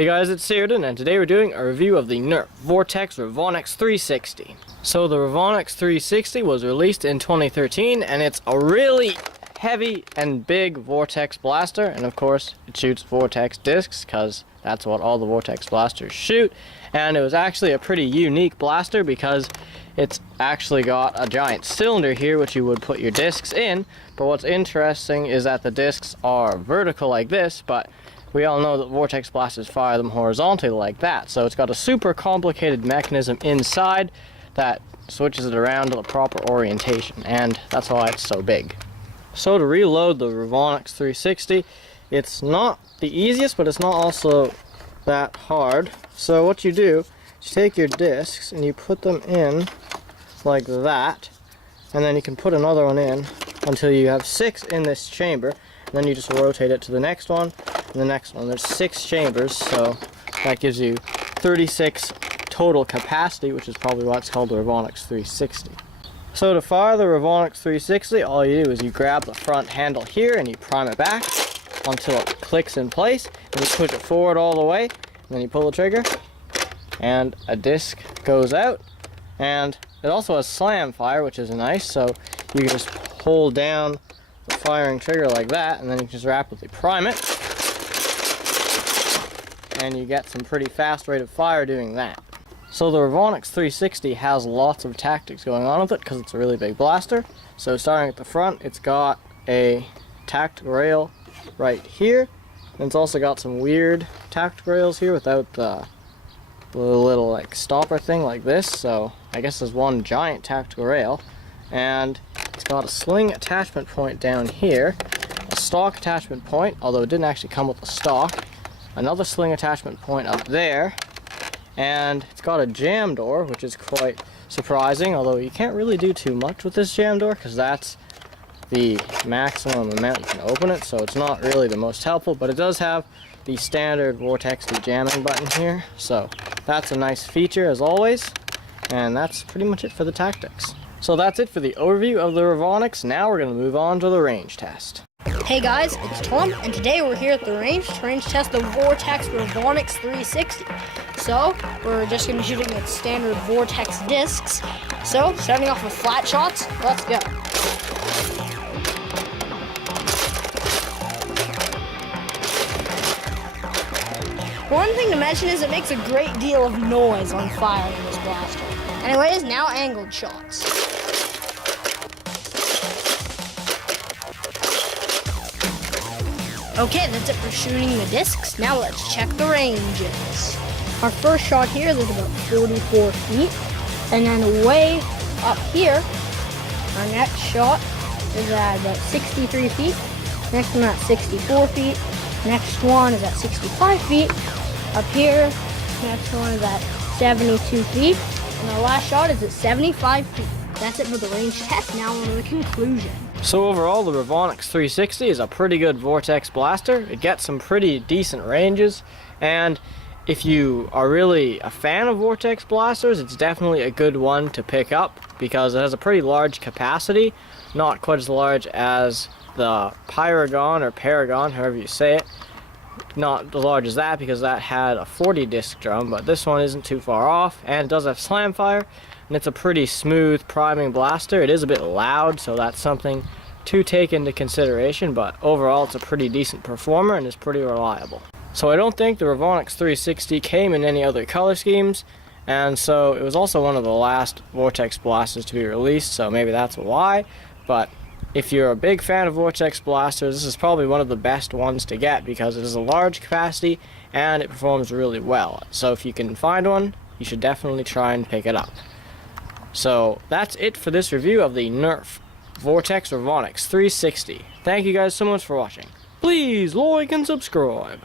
Hey guys, it's Searden, and today we're doing a review of the Nerf Vortex Revonix 360. So the Revonix 360 was released in 2013, and it's a really heavy and big vortex blaster, and of course it shoots vortex discs because that's what all the vortex blasters shoot. And it was actually a pretty unique blaster because it's actually got a giant cylinder here which you would put your discs in, but what's interesting is that the discs are vertical like this, but we all know that vortex blasters fire them horizontally like that, so it's got a super complicated mechanism inside that switches it around to the proper orientation, and that's why it's so big. So to reload the Revonix 360, it's not the easiest, but it's not also that hard. So what you do is you take your discs and you put them in like that, and then you can put another one in until you have 6 in this chamber, and then you just rotate it to the next one and the next one. There's 6 chambers, so that gives you 36 total capacity, which is probably why it's called the Revonix 360. So to fire the Revonix 360, all you do is you grab the front handle here and you prime it back until it clicks in place, and you push it forward all the way, and then you pull the trigger and a disc goes out. And it also has slam fire, which is nice, so you can just hold down the firing trigger like that, and then you can just rapidly prime it, and you get some pretty fast rate of fire doing that. So the Revonix 360 has lots of tactics going on with it because it's a really big blaster. So starting at the front, it's got a tactical rail right here, and it's also got some weird tactical rails here without the little like stopper thing like this, so I guess there's one giant tactical rail. And it's got a sling attachment point down here, a stock attachment point, although it didn't actually come with the stock, another sling attachment point up there, and it's got a jam door, which is quite surprising, although you can't really do too much with this jam door because that's the maximum amount you can open it, so it's not really the most helpful, but it does have the standard vortex dejamming button here, so that's a nice feature as always. And that's pretty much it for the tactics. So that's it for the overview of the Revonix. Now we're going to move on to the range test. Hey guys, it's Tom, and today we're here at the range to range test the Vortex Revonix 360. So, we're just going to be shooting with standard vortex discs. So, starting off with flat shots, let's go. One thing to mention is it makes a great deal of noise on firing this blaster. Anyways, now angled shots. Okay, that's it for shooting the discs. Now let's check the ranges. Our first shot here is about 44 feet. And then way up here, our next shot is at about 63 feet. Next one at 64 feet. Next one is at 65 feet. Up here, next one is at 72 feet. And our last shot is at 75 feet. That's it for the range test. Now on to the conclusion. So overall, the Revonix 360 is a pretty good vortex blaster. It gets some pretty decent ranges, and if you are really a fan of vortex blasters, it's definitely a good one to pick up because it has a pretty large capacity, not quite as large as the Pyragon or Paragon, however you say it. Not as large as that because that had a 40 disc drum, but this one isn't too far off, and it does have slam fire, and it's a pretty smooth priming blaster. It is a bit loud, so that's something to take into consideration, but overall it's a pretty decent performer and is pretty reliable. So I don't think the Revonix 360 came in any other color schemes, and so it was also one of the last vortex blasters to be released, so maybe that's why. But if you're a big fan of vortex blasters, this is probably one of the best ones to get because it is a large capacity and it performs really well. So if you can find one, you should definitely try and pick it up. So that's it for this review of the Nerf Vortex Revonix 360. Thank you guys so much for watching. Please like and subscribe.